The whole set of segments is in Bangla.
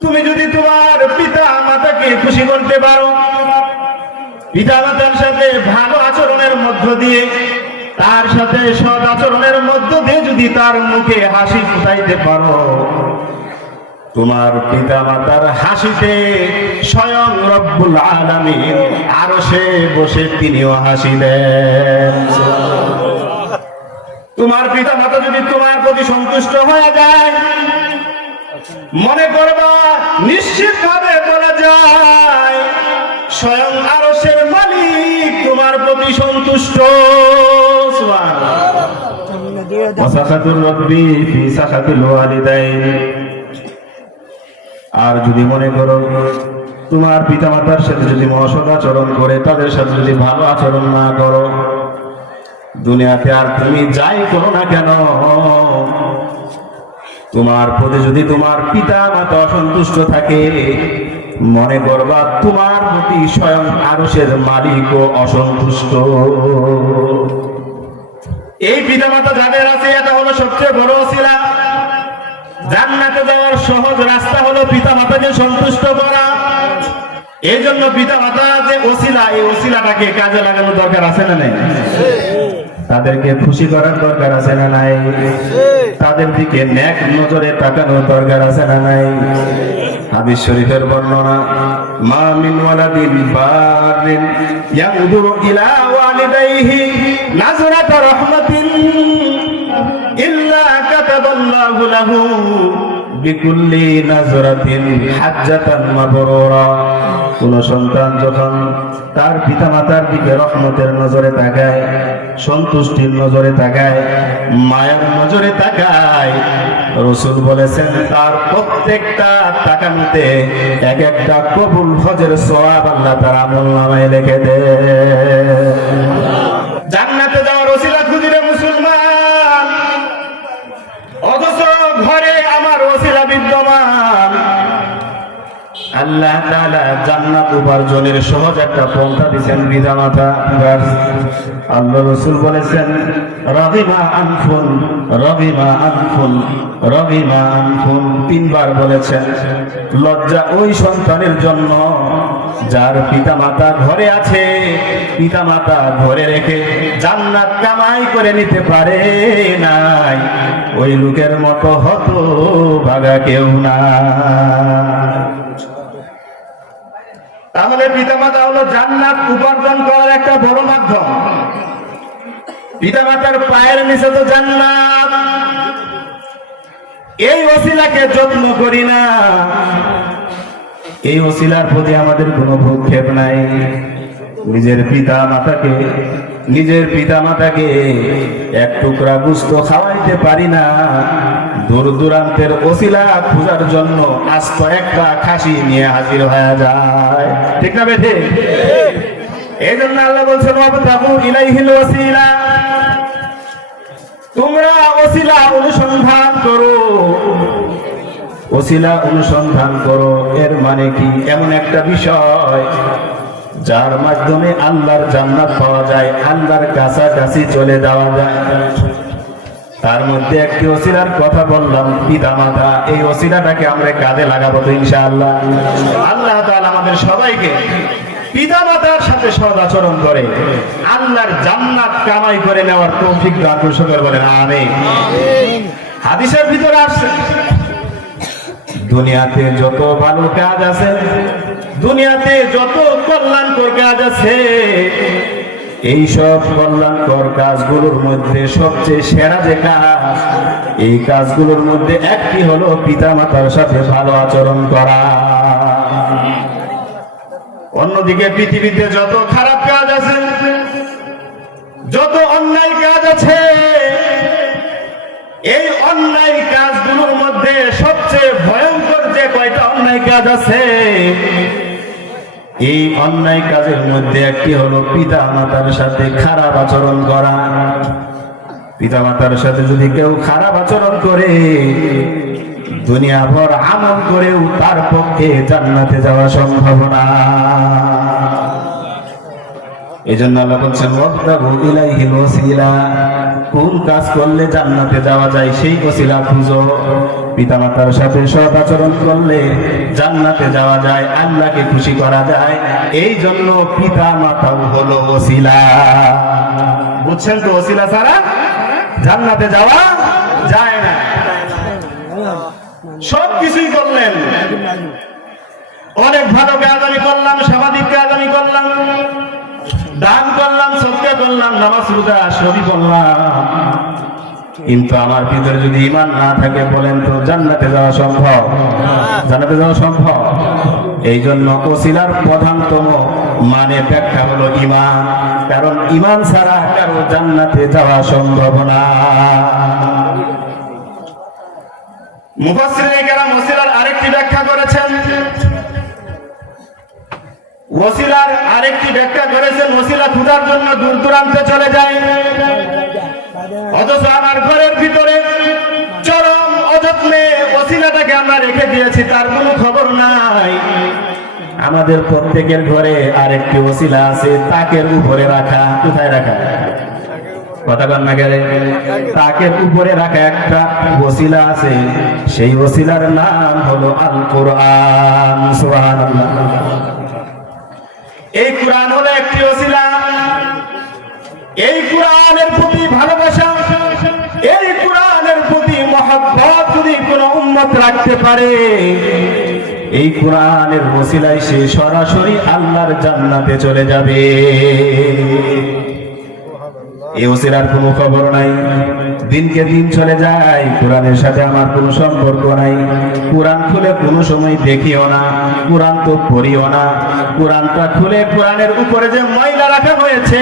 তুমি যদি তোমার পিতা মাতাকে খুশি করতে পারো, পিতা মাতার সাথে ভালো আচরণের মধ্য দিয়ে, তার সাথে সৎ আচরণের মধ্য দিয়ে যদি তার মুখে হাসি ফুটাইতে পারো, তোমার পিতা মাতার হাসিতে স্বয়ং রব্বুল আলামিন আরও সে বসে তিনিও হাসিলেন তোমার পিতা মাতা যদি তোমার প্রতি সন্তুষ্ট হয়ে যায় মনে করবা নিশ্চিত ভাবে বলা যায়, স্বয়ং আরসের মালিক তোমার প্রতি সন্তুষ্ট। আর যদি মনে করো তোমার পিতামাতার সাথে যদি মহসদ আচরণ করে, তাদের সাথে যদি ভালো আচরণ না করো, দুনিয়াতে আর তুমি যাই করো না কেন? তোমার প্রতি যদি তোমার পিতা মাতা অসন্তুষ্ট থাকে, মনে করবা তোমার প্রতি স্বয়ং আরসের মালিক ও অসন্তুষ্ট। এই পিতা মাতা যাদের আছে, এটা হলো সবচেয়ে বড় শিলা জান্নাতে যাওয়ার সহজ রাস্তা হলো পিতা মাতাকে সন্তুষ্ট করা। এই জন্য পিতা মাতা যে ওসিলা, এই ওসিলাটাকে কাজে লাগানো দরকার আছে না নাই? তাদেরকে খুশি করার দরকার আছে না নাই? তাদের দিকে ন্যাক নজরে তাকানোর দরকার আছে না নাই? হাদিস শরীফের বর্ণনা, মা মিন ওয়ালাদিন বারিন ইয়াউদুরু ইলা ওয়ালিদাইহি নাজরাতা রাহমাতিন ইল্লা কাতাবাল্লাহু লাহু বিকুল্লি নাজরাতিন হাজ্জাতান মাবরুরা। কোন সন্তান যখন তার পিতা পিতামাতার দিকে রহমতের নজরে তাকায় সন্তুষ্টির নজরে তাকায়, মায়ার নজরে তাকায়। রসুল বলেছেন, তার প্রত্যেকটা তাকানিতে এক একটা কবুল হজের সোয়াব আল্লাহ তার আমল নামায় রেখে দে আল্লাহ তাআলা জান্নাত উপার্জনের সহজ একটা পন্থা দিয়েছেন বিধামাতা আল্লাহ রসুল বলেছেন রবিমা আনফুন রবিমা আনফুন রবিমা আনফুন। তিনবার বলেছেন, লজ্জা ওই সন্তানের জন্য যার পিতা মাতা ঘরে আছে, পিতামাতা ঘরে রেখে জান্নাত কামাই করে নিতে পারে নাই। ওই লোকের মতো হত ভাগা কেউ না তাহলে পিতামাতা হলো জান্নাত উপার্জন করার একটা বড় মাধ্যম। পিতামাতার পায়ের নিচে তো জান্নাত। এই ওসিলাকে যত্ন করি না। এই ওসিলার প্রতি আমাদের কোনো ভূক্ষেপ নাই। নিজের পিতা মাতাকে নিজের পিতা মাতাকে এক টুকরা গুস্ত খাওয়াইতে পারি না। দূর দূরান্তের ওসিলা খোঁজার জন্য আস্ত একটা খাসি নিয়ে হাজির হয়ে যায়। ঠিক না বেঠে? এই জন্য আল্লাহ বলছেন তোমরা ওসিলা অনুসন্ধান করো। ওসিলা অনুসন্ধান করো, এর মানে কি? এমন একটা বিষয় যার মাধ্যমে আল্লাহর জান্নাত পাওয়া যায়, আল্লাহর কাছাকাছি চলে যাওয়া যায়। তার মধ্যে একটি ওসিলার কথা বললাম পিতা মাতা এই ওসিলাটাকে আমরা কাজে লাগাবো তো ইনশাআল্লাহ। আল্লাহ তাআলা আমাদের সবাইকে পিতা মাতার সাথে সদ আচরণ করে, আল্লাহর জান্নাত কামাই করে নেওয়ার তৌফিক দান করে বলেন হাদিসের ভিতরে আসছে, দুনিয়াতে যত ভালো কাজ আছে দুনিয়াতে যত কল্যাণকর কাজ আছে, এই সব কল্যাণকর কাজগুলোর মধ্যে সবচেয়ে সেরা যে কাজ, এই কাজগুলোর মধ্যে একটি হলো পিতা মাতার সাথে ভালো আচরণ করা। অন্যদিকে পৃথিবীতে যত খারাপ কাজ আছে, যত অন্যায় কাজ আছে, এই অন্যায় কাজগুলোর মধ্যে সবচেয়ে ভয়ঙ্কর যে কয়টা অন্যায় কাজ আছে এই অন্যায় কাজের মধ্যে একটি হলো পিতা মাতার সাথে খারাপ আচরণ করা। পিতা মাতার সাথে যদি কেউ খারাপ আচরণ করে দুনিয়া ভর আমল করেও তার পক্ষে জান্নাতে যাওয়া সম্ভব না। এই জন্য আল্লাহ বলছেন ওয়াবতাগু ইলাইহিল ওয়াসিলা। কোন কাজ করলে জান্নাতে যাওয়া যায় সেই ওসিলা খুঁজো। পিতামাতার সাথে সৎ আচরণ করলে জান্নাতে যাওয়া যায়, আল্লাহকে খুশি করা যায়। এই জন্য পিতা মাতাও হলো ওসিলা। বুঝছেন তো ওসিলা ছাড়া জান্নাতে যাওয়া যায় না। সব কিছুই করলেন। অনেক ভালো কাজ আমি করলাম সামাজিক কাজ আমি করলাম। দান করলাম সত্যা করলাম, নামাজ রোজা সবই করলাম। কিন্তু আমার ভিতরে যদি ইমান না থাকে, বলেন তো, জান্নাতে যাওয়া সম্ভব? জান্নাতে যাওয়া সম্ভব? এই জন্য ওসিলার প্রধানতম মানে ব্যাখ্যা হলো ইমান কারণ ইমান ছাড়া কারও জান্নাতে যাওয়া সম্ভব না। মুফাসসিরিনে কেরাম ওসিলার আরেকটি ব্যাখ্যা করেছেন ওসিলার আরেকটি ব্যাখ্যা করেছেন, ওসিলা খুঁজার জন্য দূর দূরান্তে চলে যায়। অথচ আমার ঘরের ভিতরে চরম অযত্নে ওসিলাটাকে আমরা রেখে দিয়েছি, তার কোনো খবর নাই। আমাদের প্রত্যেকের ঘরে আরেকটি ওসিলা আছে, তাকের উপরে রাখা। কোথায় রাখা? কথা কন না গেলে তাকের উপরে রাখা একটা ওসিলা আছে, সেই ওসিলার নাম হলো আল কোরআন সুবহানাল্লাহ। এই কোরআন হলো একটি অশিলা এই কোরআনের প্রতি ভালোবাসা, এই কোরআনের প্রতি মহাব্বত যদি কোন উন্মত রাখতে পারে, এই কোরআনের ওসিলায় সে সরাসরি আল্লাহর জান্নাতে চলে যাবে। এই ওসিলার কোনো খবর নাই। দিনকে দিন চলে যায়, কোরআনের সাথে আমার কোনো সম্পর্ক নাই। কোরআন খুলে কোনো সময় দেখিও না, কোরআন তো পড়িও না। কোরআনটা খুলে কোরআনের উপরে যে ময়লা রাখা হয়েছে,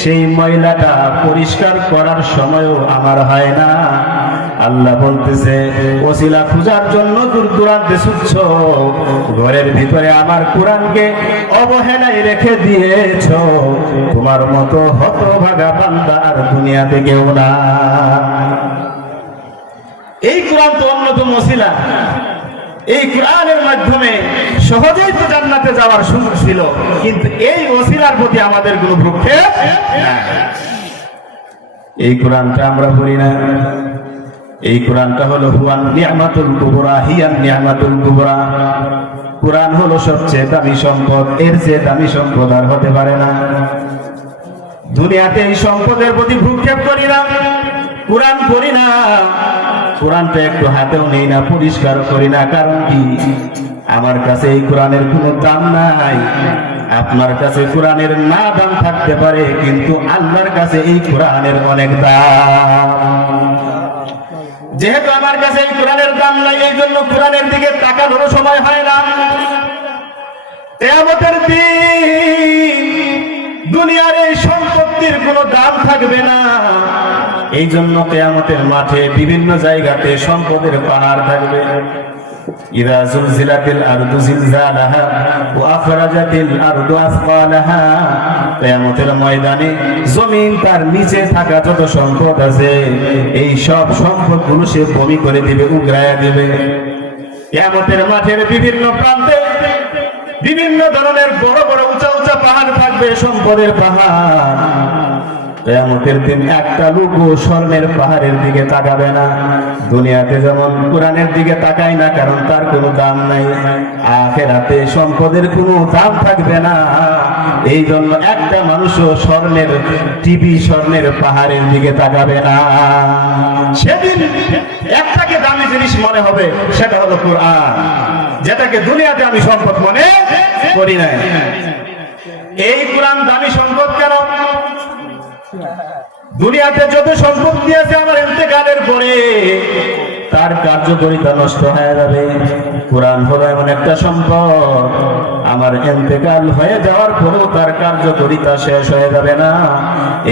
সেই ময়লাটা পরিষ্কার করার সময়ও আমার হয় না। আল্লাহ বলতেছে, ওসিলা খোঁজার জন্য দূর দূরান্তে ছুটছ। ঘরের ভিতরে আমার কোরআনকে অবহেলায় রেখে দিয়েছ। তোমার মতো হতভাগা বান্দা আর দুনিয়াতে কেউ না এই কোরআন তো অন্যতম ওসিলা। এই কোরআনের মাধ্যমে সহজেই তো জান্নাতে যাওয়ার সুযোগ ছিল, কিন্তু এই ওসিলার প্রতি আমাদের কোনো ভ্রুক্ষেপ এই কোরআনটা আমরা পড়ি না। এই কোরআনটা হলো হুয়ান নিয়ামাতুল কুবরা হিয়ান নিয়ামাতুল কুবরা। কোরআন হলো সবচেয়ে দামি সম্পদ, এর চেয়ে দামি সম্পদ আর হতে পারে না। দুনিয়াতে এই সম্পদের প্রতি ভ্রুক্ষেপ করি না, কোরআন করি না। কোরআনটা একটু হাতেও নেই না, পরিষ্কার করি না, কারণ কি? আমার কাছে এই কোরআনের কোনো দাম নাই। আপনার কাছে কোরআনের না দাম থাকতে পারে, কিন্তু আল্লাহর কাছে এই কোরআনের অনেক দাম। যেহেতু আমার কাছে এই কোরআনের দাম নাই, এই জন্য কোরআনের দিকে তাকানোর সময় হয় না। এমতের দিন দুনিয়ার এই সম্পত্তির কোনো দাম থাকবে না। এই জন্য কেয়ামতের মাঠে বিভিন্ন জায়গাতে সম্পদের পাহাড় থাকবে। إذا زلزلت الأرض زلزالها وأخرجت الأرض أثقالها কিয়ামতের ময়দানে জমিন তার নিচে থাকা যত সম্পদ আছে এই সব সম্পদগুলো সে বমি করে দিবে উগরায়া দিবে কিয়ামতের মাঠের বিভিন্ন প্রান্তে বিভিন্ন ধরনের বড় বড় উঁচা উঁচা পাহাড় থাকবে সম্পদের পাহাড় কেয়ামতের দিন একটা লোকও স্বর্ণের পাহাড়ের দিকে তাকাবে না। দুনিয়াতে যেমন কোরআনের দিকে তাকায় না, কারণ তার কোনো দাম নাই। আখেরাতে সম্পদের কোনো দাম থাকবে না। এই জন্য একটা মানুষও স্বর্ণের টিভি স্বর্ণের পাহাড়ের দিকে তাকাবে না। সেদিন একটাকে দামি জিনিস মনে হবে, সেটা হলো কোরআন। যেটাকে দুনিয়াতে আমি সম্পদ মনে করি নাই। এই কোরআন দামি সম্পদ কেন? দুনিয়াতে যত সম্পদ দিয়েছে আমার ইন্তেকালের পরে তার কার্যকরিতা নষ্ট হয়ে যাবে। কোরআন হলো এমন একটা সম্পদ। আমার ইন্তেকাল হয়ে যাওয়ার পরেও তার কার্যকরিতা শেষ হয়ে যাবে না।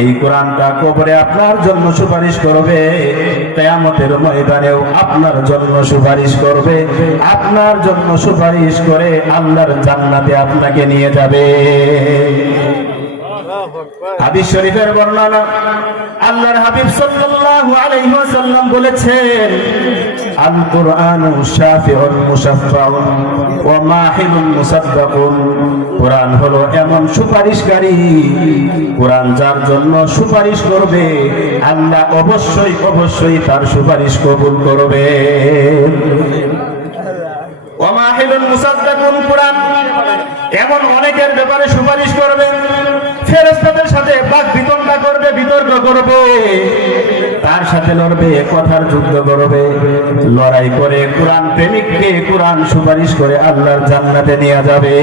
এই কোরআনটা কবরে আপনার জন্য সুপারিশ করবে। কেয়ামতের ময়দানেও আপনার জন্য সুপারিশ করবে। আপনার জন্য সুপারিশ করে আল্লাহর জান্নাতে আপনাকে নিয়ে যাবে। হাদিস শরীফের বর্ণনা। আল্লাহর হাবিব সাল্লাল্লাহু আলাইহি ওয়াসাল্লাম বলেছেন আল কুরআনু শাফিউন মুশাফফাউন ওয়া মাহিলুন মুসাদ্দাকুন। কোরআন হলো এমন সুপারিশকারী কোরআন যার জন্য সুপারিশ করবে, আল্লাহ অবশ্যই অবশ্যই তার সুপারিশ কবুল করবে। ওয়া ওমাহিলুন মুসাদ্দাকুন, কোরআন। এমন অনেকের ব্যাপারে সুপারিশ করবে। ফেরেশতাদের সাথে বাক বিতণ্ডা করবে, বিতর্ক করবে। তার সাথে লড়বে, কথার যুদ্ধ করবে। লড়াই করে কোরআন প্রেমিককে কোরআন সুপারিশ করে আল্লাহর জান্নাতে নিয়ে যাবে।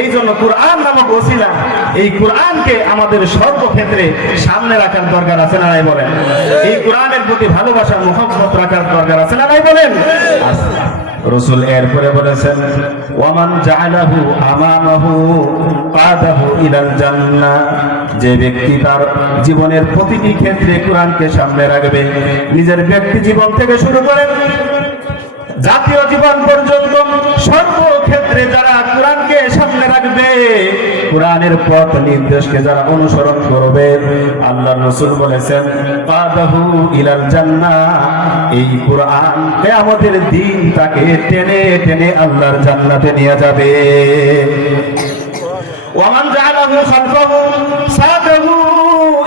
এই জন্য কোরআন নামক ওসিলা, এই কোরআনকে আমাদের সর্বক্ষেত্রে সামনে রাখার দরকার আছে না নাই বলেন? এই কোরআনের প্রতি ভালোবাসা মোহাম্মত রাখার দরকার আছে না নাই বলেন। রসুল এরপরে বলেছেন, ওয়ামান জাআলাহু আমানাহু কাদাহু ইলাল জান্নাহ। যে ব্যক্তি তার জীবনের প্রতিটি ক্ষেত্রে কোরআনকে সামনে রাখবে, নিজের ব্যক্তি জীবন থেকে শুরু করে জাতীয় জীবন পর্যন্ত সর্বক্ষেত্রে যারা কোরআনকে সামনে রাখবে, কোরআনের পথ নির্দেশকে যারা অনুসরণ করবে, আল্লাহ রসুল বলেছেন কাদাহু ইলাল জান্নাহ এই কোরআন কিয়ামতের দিন তাকে টেনে টেনে আল্লাহর জান্নাতে নিয়ে যাবে। ওয়ামান জাআলাহু খালফাহু সাদাহু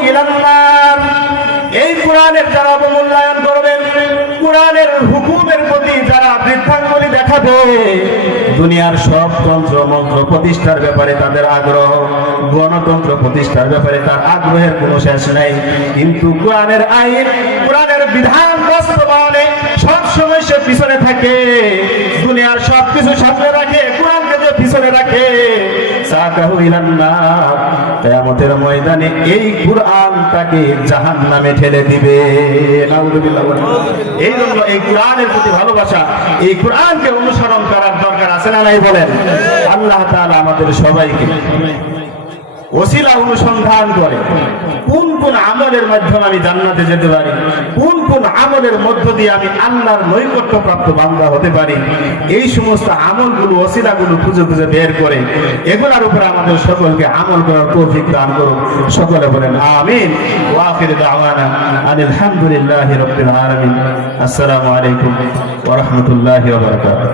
ইলান নার, এই কোরআনের যারা অবমূল্যায়ন করবেন, কোরআনের হুকুমের প্রতি যারা বৃদ্ধাঙ্গুলি দেখাবে দুনিয়ার সব তন্ত্র মন্ত্র প্রতিষ্ঠার ব্যাপারে তাদের আগ্রহ, গণতন্ত্র প্রতিষ্ঠার ব্যাপারে তার আগ্রহের কোনো শেষ নাই। কিন্তু কোরআনের আইন, কোরআনের বিধান বাস্তবায়নে সবসময় সে পিছনে থাকে। দুনিয়ার সব কিছু সামনে রাখে, কোরআনকে যে পিছনে রাখে। কিয়ামতের ময়দানে এই কোরআন তাকে জাহান্নামে ঠেলে দিবে। এই জন্য এই কোরআনের প্রতি ভালোবাসা, এই কোরআনকে অনুসরণ করার আছে না নাই বলেন। আল্লাহ তাআলা আমাদের সবাইকে ওসিলা অনুসন্ধান করে। কোন কোন আমলের মাধ্যমে আমি জান্নাতে যেতে পারি? কোন কোন আমলের মধ্য দিয়ে আমি আল্লাহর নৈকট্য প্রাপ্ত বান্দা হতে পারি? এই সমস্ত আমলগুলো, ওসিলাগুলো খুঁজে খুঁজে বের করে এগুলার উপরে আমাদের সকলকে আমল করার তৌফিক দান করুন। সকলে বলেন, আমিন। ওয়া আখির দাওয়ানা আনিল হামদুলিল্লাহি রাব্বিল আলামিন। আসসালামু আলাইকুম ওয়া রাহমাতুল্লাহি ওয়া বারাকাতুহু।